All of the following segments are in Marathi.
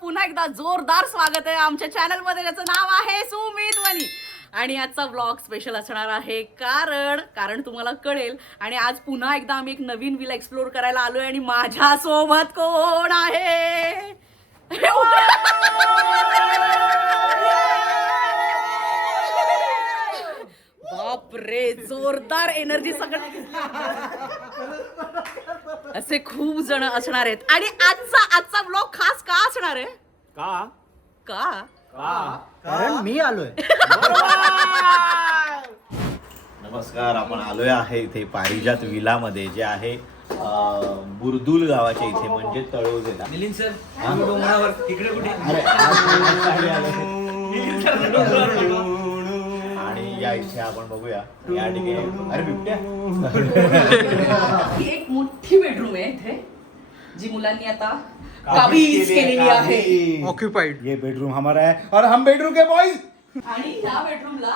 पुन्हा एकदा जोरदार स्वागत आहे आमच्या चॅनल मध्ये, ज्याचं नाव आहे सुमित वनी. आणि आजचा व्लॉग स्पेशल असणार आहे कारण तुम्हाला कळेल. आणि आज पुन्हा एकदा आम्ही एक नवीन विला एक्सप्लोर करायला आलोय आणि माझ्या सोबत कोण आहे? बाप रे, जोरदार एनर्जी सगळं असे खूप जण असणार आहेत. आणि आजचा व्लॉग खास का असणार आहे? का कारण मी आलोय. नमस्कार, आपण आलोय आहे इथे पारिजात विला मध्ये, जे आहे बुरदुल गावाच्या इथे, म्हणजे तळोजेला. मिलिंद सर डोंगरावर तिकडे कुठे? आणि या इथे आपण बघूया या ठिकाणी. अरे बिबट्या. ही एक मोठी बेडरूम आहे इथे, जी मुलांनी आता काबीज केलेली आहे. ऑक्युपाइड. ये बेडरूम हमारा है और हम बेडरूम के बॉयज. आणि ह्या बेडरूमला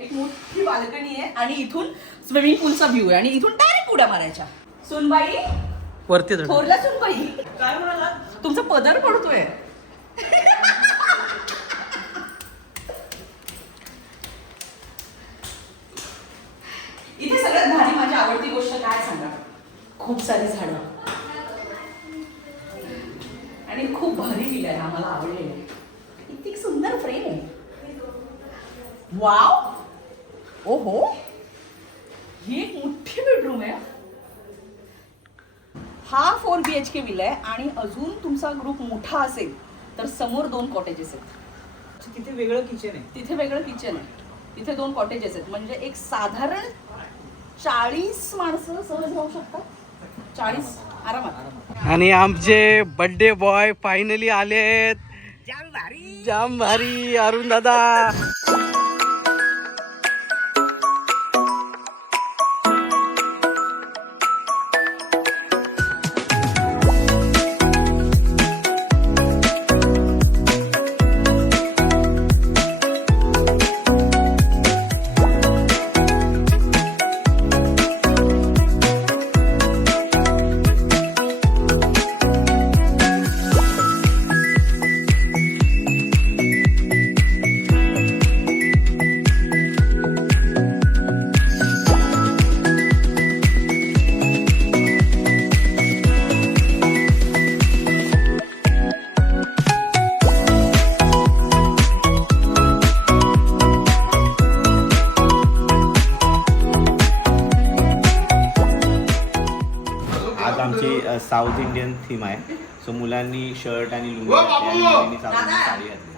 एक मोठी बाल्कनी आहे आणि इथून स्विमिंग पूलचा व्ह्यू आहे आणि इथून डायरेक्ट उड्या मारायच्या. सुनबाई वरती थोरल्या सुनबाई, काय म्हणाला? तुमचा पदर पडतोय. इथे सगळ्यात भारी माझी आवडती गोष्ट काय सांगा? खूप सारी झाडं आणि खूप भारी विला आहे. आम्हाला आवडलेलं आहे. किती सुंदर फ्रेम आहे. वाव, ओहो, ही एक मोठी बेडरूम आहे. हा 4 BHK विला आहे. आणि अजून तुमचा ग्रुप मोठा असेल तर समोर 2 कॉटेजेस आहेत. तिथे वेगळं किचन आहे. तिथे वेगळं किचन आहे. तिथे 2 कॉटेजेस आहेत. म्हणजे एक साधारण 40 माणसं सहज राहू शकतात. 40 आरामात. आणि आमचे बर्थडे बॉय फायनली आलेत. जाम भारी अरुण दादा. आज आमची साऊथ इंडियन थीम आहे. सो मुलांनी शर्ट आणि लुंगी घातली आणि मुलींनी साऊथ इंडियन साडी घातली.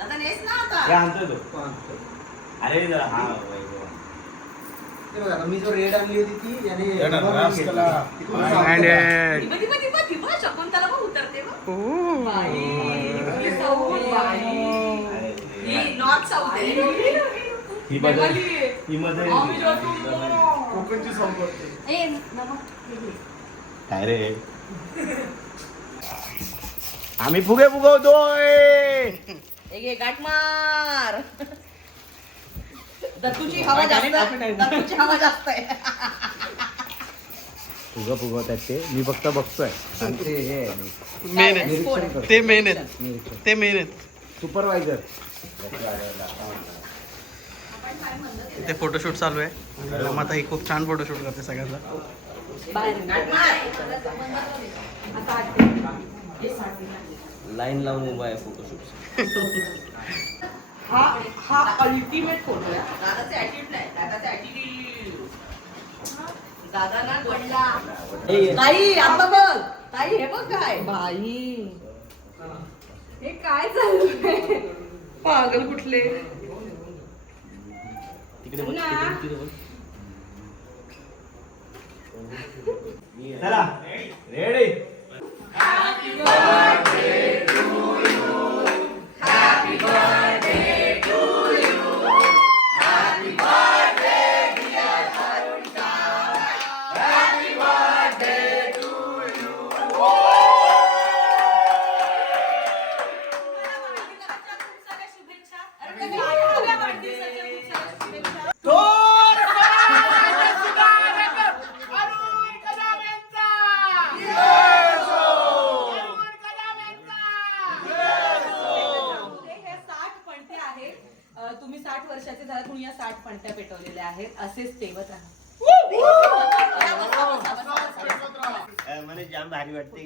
आता नेस ना आता. काय आणतोय तो? अरे जरा हा मी जो रेड आणली होती ती याने शकुंतला पण उतरते बघ. बाई, ही साऊथ बाई. ही नॉर्थ साऊथ आहे. ही बंगाली आहे. ही मध्ये आम्ही जातो. कोकणची साऊथ वाटते. ए, नमक. काय रे, आम्ही फुगे फुगवतोय. एक गाठ मार. दत्तूची हवा जास्त आहे. फुगा फुगवतात ते, मी फक्त बघतोय. मेन आहेत ते, मेन आहेत ते, मेन आहेत. सुपरवायझर. इथे फोटोशूट चालू आहे. माता ही खूप छान फोटोशूट करते सगळ्यांना. लाईन लावून उभा आहे फोटोशूट. हा अल्टिमेट फोटो आहे. दादाचे ऍटिट्यूड नाही, दादाचे ऍटिट्यूड. दादा ना गोडला. ताई आता बघ, ताई हे बघ काय बाई, हे काय चालू पागल कुठले. तिकडे बघ, तिकडे बघ. चला रेडी. आहेत. असेच तेवत राहा. मला जाम भारी वाटते.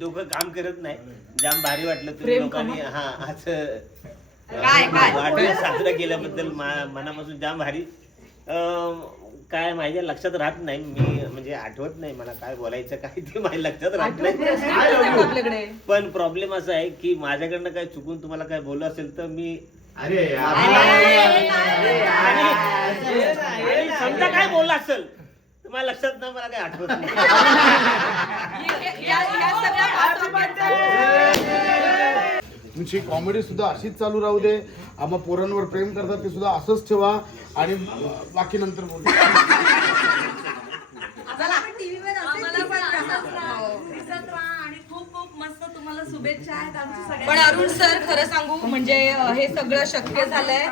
दोघं काम करत नाही. जाम भारी वाटलं तुम्ही लोकांनी असं वाढदिवस साजरा केल्याबद्दल मनापासून जाम भारी. काय माझ्या लक्षात राहत नाही, मी म्हणजे आठवत नाही मला काय बोलायचं काय ते माझ्या लक्षात राहत नाही. पण प्रॉब्लेम असा आहे की माझ्याकडनं काय चुकून तुम्हाला काय बोललं असेल तर मी समजा काय बोलला असेल तर मला लक्षात नाही, मला काय आठवत नाही. तुमची कॉमेडी सुद्धा अशीच चालू राहू दे. आम्हा पोरांवर प्रेम करतात ते सुद्धा असंच ठेवा आणि बाकी नंतर बोलू. पण अरुण सर खरं सांगू म्हणजे हे सगळं शक्य झालंय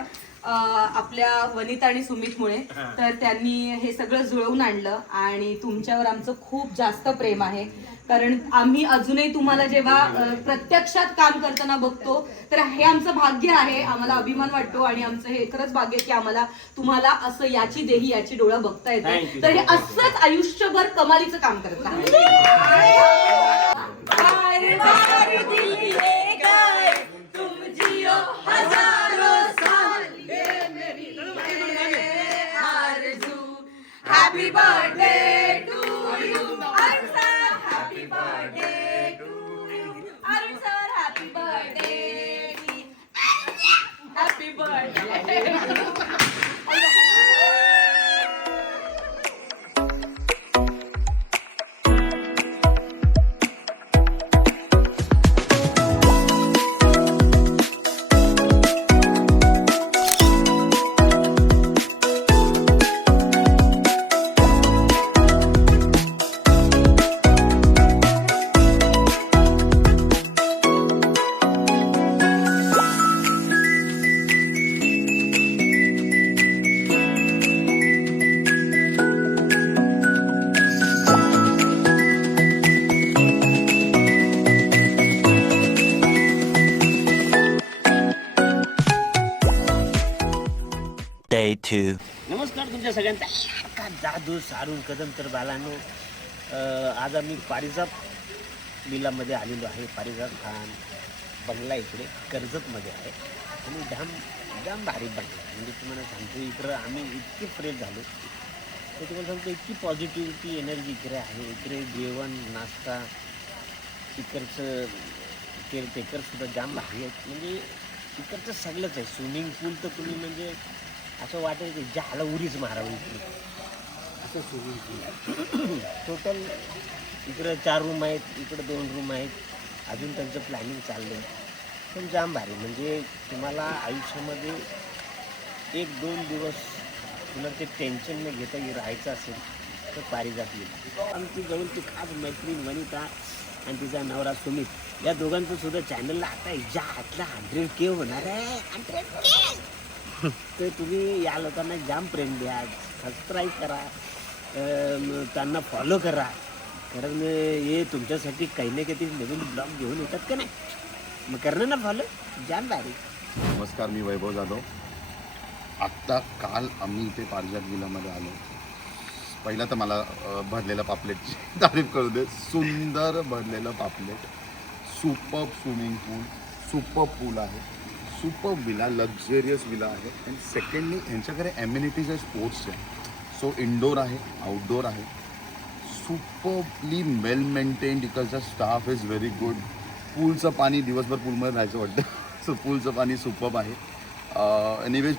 आपल्या वनिता आणि सुमितमुळे. तर त्यांनी हे सगळं जुळवून आणलं आणि तुमच्यावर आमचं खूप जास्त प्रेम आहे. कारण आम्ही अजूनही तुम्हाला जेव्हा प्रत्यक्षात काम करताना बघतो तर हे आमचं भाग्य आहे. आम्हाला अभिमान वाटतो आणि आमचं हे खरंच भाग्य की आम्हाला तुम्हाला असं याची देही याची डोळा बघता येते. तर हे असंच आयुष्यभर कमालीचं काम करत Happy birthday to you, Arun sir. Happy birthday to you, Arun sir. Happy birthday. Happy birthday. नमस्कार तुमच्या सगळ्यांचा का जादू सारून कदम तर बालांनो. आज आम्ही पारिजात विलामध्ये आलेलो आहे. पारिजात खान बंगला इकडे कर्जतमध्ये आहे आणि जाम भारी बंगला. म्हणजे तुम्हाला सांगतो इकडं आम्ही इतके फ्रेश झालो तर तुम्हाला सांगतो इतकी पॉझिटिव्हिटी एनर्जी इकडे आहे. इकडे जेवण नाश्ता इकडचं केअरटेकरसुद्धा जाम भारी आहेत. म्हणजे इकडचं सगळंच आहे. स्विमिंग पूल तर तुम्ही म्हणजे असं वाटेल की ज्याला उरीच मारावं इकडे असं स्विमिंग पूल. टोटल इकडं 4 रूम आहेत, इकडं 2 रूम आहेत. अजून त्यांचं प्लॅनिंग चाललं आहे. पण जाम भारी. म्हणजे तुम्हाला आयुष्यामध्ये 1-2 दिवस तुला ते टेन्शन न घेता राहायचं असेल तर पारिजात येईल. आमची जवळची खास मैत्रीण वनिता आणि तिचा नवरा सुमित या दोघांचं सुद्धा चॅनलला आता हातला 100K होणार आहे. 100K तर तुम्ही या लोकांना जाम प्रेम द्या, सबस्क्राईब करा, त्यांना फॉलो करा. कारण हे तुमच्यासाठी काही ना काही नवीन ब्लॉग घेऊन येतात का नाही. मग करणार ना फॉलो. जाम भारी. नमस्कार, मी वैभव जाधव. आत्ता काल आम्ही इथे पारिजात विलामध्ये आलो. पहिला तर मला भरलेलं पापलेटची तारीफ करू दे. सुंदर भरलेलं पापलेट, सुपर स्विमिंग पूल, सुपर पूल आहे, सुपर विला, लक्झरियस विला आहे. आणि सेकंडली यांच्याकडे ॲम्युनिटीज आहे, स्पोर्ट्स आहे. सो इनडोर आहे, आउटडोर आहे. सुपरली वेल मेंटेन्ड. इकडचा स्टाफ इज व्हेरी गुड. पूलचं पाणी दिवसभर पूलमध्ये राहायचं वाटतं. सो पूलचं पाणी सुपर आहे. एनिवेज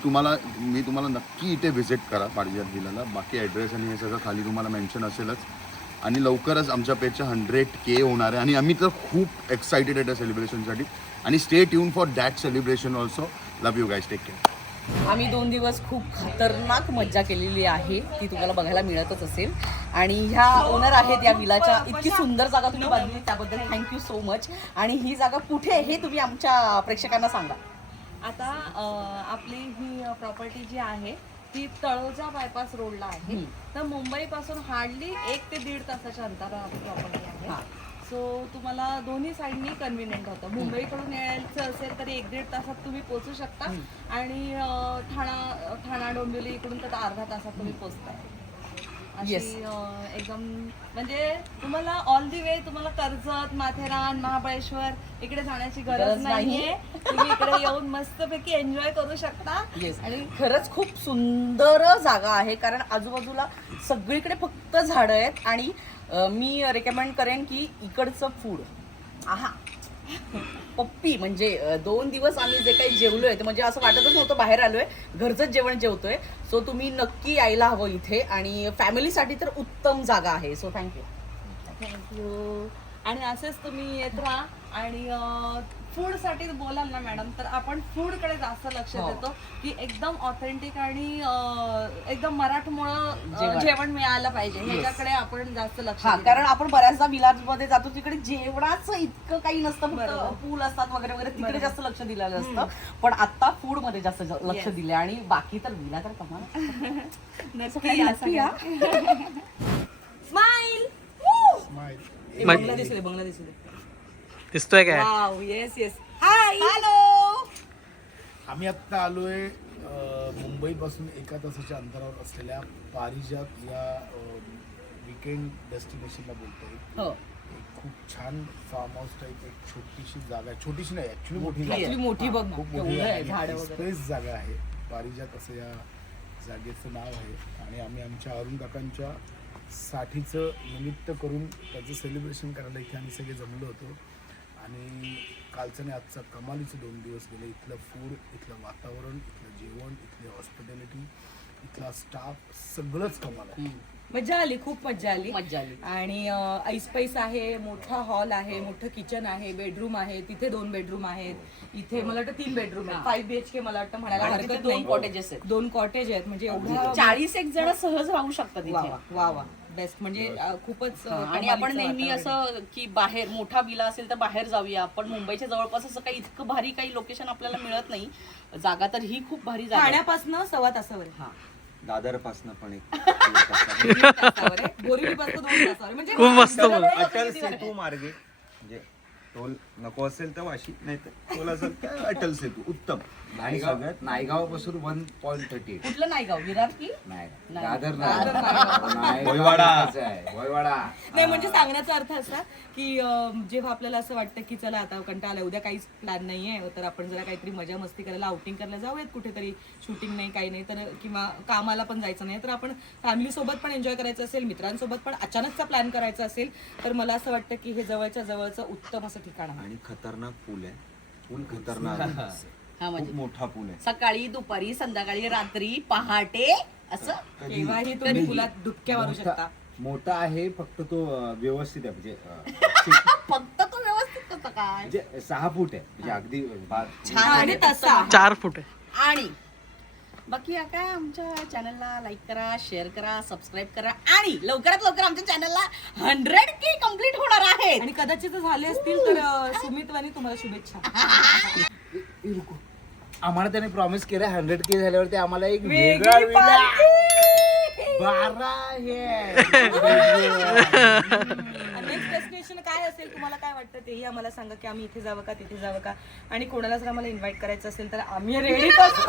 मी तुम्हाला नक्की इथे व्हिजिट करा पारिजात विलाला. बाकी ॲड्रेस आणि हे सगळं खाली तुम्हाला मेन्शन असेलच. आणि लवकरच आमच्या पेजच्या 100K होणार आहे आणि आम्ही तर खूप एक्सायटेड आहे त्या सेलिब्रेशनसाठी. आणि stay tune for that celebration also. Love you guys, take care. आम्ही 2 दिवस खूप खतरनाक मज्जा केलेली आहे, ती तुम्हाला बघायला मिळतच असेल. आणि ह्या ओनर आहेत या विलाच्या. इतकी सुंदर जागा तुम्ही बांधली त्याबद्दल थँक्यू सो मच. आणि ही जागा कुठे हे तुम्ही आमच्या प्रेक्षकांना सांगा. आता आपली ही प्रॉपर्टी जी आहे ती तळोजा बायपास रोडला आहे. तर मुंबईपासून हार्डली 1 ते 1.5 तासाच्या अंतरावर प्रॉपर्टी आहे. सो तुम्हाला दोन्ही साईडनी कन्व्हिनियंट होतं. मुंबईकडून यायचं असेल तर 1-1.5 तासात तुम्ही पोहोचू शकता आणि ठाणा डोंबिवली इकडून तर अर्धा तासात तुम्ही पोहोचताय. अशी एकदम म्हणजे तुम्हाला ऑल दी वे तुम्हाला कर्जत, माथेरान, महाबळेश्वर इकडे जाण्याची गरज नाहीये. तुम्ही इकडे येऊन मस्तपैकी एन्जॉय करू शकता. आणि खरंच खूप सुंदर जागा आहे, कारण आजूबाजूला सगळीकडे फक्त झाडं आहेत. आणि मी रेकमेंड करेन की इकडचं फूड पप्पी म्हणजे 2 दिवस आम्ही जे काही जेवलोय ते म्हणजे असं वाटतच नव्हतं बाहेर आलोय, घरचंच जेवण जेवतोय. सो तुम्ही नक्की यायला हवं इथे आणि फॅमिलीसाठी तर उत्तम जागा आहे. So thank you. आणि असेच तुम्ही येत राहा. आणि फूड साठी बोलाल ना मॅडम, तर आपण फूड कडे जास्त लक्ष देतो की एकदम ऑथेंटिक आणि एकदम मराठमोळं जेवण मिळालं पाहिजे ह्याच्याकडे आपण जास्त लक्ष देतो. कारण आपण बऱ्याचदा विलाज मध्ये जातो तिकडे जेवणाचं इतकं काही नसतं, फक्त पूल असतात वगैरे वगैरे, तिकडे जास्त लक्ष दिलेलं असतं. पण आता फूड मध्ये जास्त लक्ष दिले आणि बाकी तर विला तर कमाल. नक्की या. स्माइल. स्माइल. बंगला दिसले दिसतोय काय? Wow, yes yes. Hi, hello. आम्ही आत्ता आलोय मुंबईपासून 1 तासाच्या अंतरावर असलेल्या पारिजात या विकेंड डेस्टिनेशनला बोलतोय. हो, एक खूप छान फार्म हाऊस टाईप एक छोटीशी जागा आहे. छोटीशी नाही, ऍक्च्युली मोठी जागा Actually मोठी बघ ना, खूप केवढं मोठी आहे, झाडं वगैरे. स्पेस जागा आहे. पारिजात असं या जागेचं नाव आहे. आणि आम्ही आमच्या अरुण काकांच्या साठीचं निमित्त करून त्याचं सेलिब्रेशन करायला इथे आम्ही सगळे जमलो होतो. आणि कालचं आणि आजचा कमालीचे 2 दिवस गेले. इथलं फूड, इथलं वातावरण, इथलं जेवण, इथली हॉस्पिटॅलिटी, इथला स्टाफ सगळंच कमाल आहे. मज्जा आली, खूप मज्जा आली. आणि ऐसपैस आहे, मोठा हॉल आहे, मोठं किचन आहे, बेडरूम आहे, तिथे 2 बेडरूम आहेत, इथे मला वाटतं 3 बेडरूम आहेत, 5 BHK मला वाटतं म्हणायला हरकत नाही. 2 कॉटेजेस आहेत. 2 कॉटेज आहेत म्हणजे 40 जण सहज राहू शकतात इथे. वा वा, बेस्ट. म्हणजे खूपच. आणि आपण नेहमी असं की बाहेर मोठा विला असेल तर बाहेर जाऊया, पण मुंबईच्या जवळपास असं काही इतकं भारी काही लोकेशन आपल्याला मिळत नाही. जागा तर ही खूप भारी जागा, ठाण्यापासून 1.25 तासावर. दादरपासून पण एक बोरिवलीपासून 2 तासावर. म्हणजे खूप मस्त. अटल सेतू मार्गे, म्हणजे टोल नको असेल तर वाशी, नाही तर टोल असेल तर अटल सेतू उत्तम. आणि सगळ्यात नायगाव पासून 1.38. कुठलं नायगाव? विरार की दादर वयवाडा. नाही, म्हणजे सांगण्याचा अर्थ असा की जेव्हा आपल्याला असं वाटतं की चला आता कंटाळा, उद्या काहीच प्लॅन नाहीये, तर आपण जरा काहीतरी मजा मस्ती करायला आउटिंग करायला जाऊयात कुठेतरी. शूटिंग नाही, काही नाही, तर किंवा कामाला पण जायचं नाही, तर आपण फॅमिली सोबत पण एन्जॉय करायचं असेल, मित्रांसोबत पण अचानकचा प्लॅन करायचा असेल, तर मला असं वाटतं की हे जवळच्या जवळचं उत्तम असं ठिकाण आहे. आणि खतरनाक पूल आहे, पूल खतरनाक, खूप मोठा पूल आहे. सकाळी, दुपारी, संध्याकाळी, रात्री, पहाटे असं केव्हाही तुम्ही पुलात डुबक्या मारू शकता. मोठा आहे, फक्त तो व्यवस्थित आहे. म्हणजे फक्त तो व्यवस्थित कसं काय? म्हणजे 6 फूट आहे, म्हणजे अगदी छान आणि तसा 4 फूट आहे. आणि बाकी काय, आमच्या चॅनलला लाईक करा, शेअर करा, सबस्क्राईब करा आणि लवकरात लवकर आमच्या चॅनलला 100K कम्प्लीट होणार आहे. आणि कदाचित झाले असतील तर सुमितवानी तुम्हाला शुभेच्छा. आम्हाला त्याने प्रॉमिस केलं 100K झाल्यावरती आम्हाला एक वेगळी वेगळा party! 12 हे नेक्स्ट डेस्टिनेशन काय असेल, तुम्हाला काय वाटतं तेही आम्हाला सांगा की आम्ही इथे जावं का, तिथे जावं का. आणि कोणाला जर आम्हाला इन्व्हाइट करायचं असेल तर आम्ही रेडी असतो.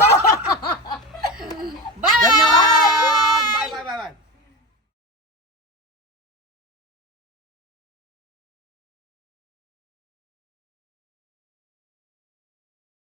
बाय.